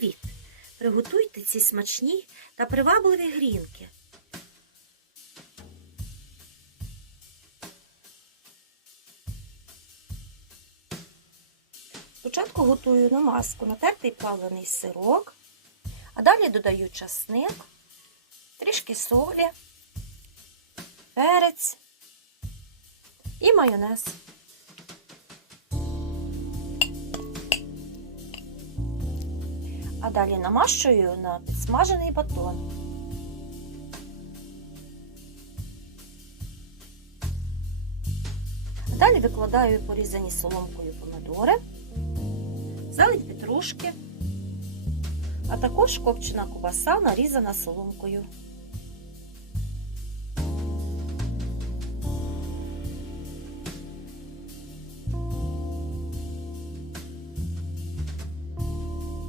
Привіт! Приготуйте ці смачні та привабливі грінки. Спочатку готую намазку натертий плавлений сирок, а далі додаю часник, трішки солі, перець і майонез. А далі намащую на підсмажений батон. Далі викладаю порізані соломкою помидори, залить петрушки, а також копчена кубаса нарізана соломкою.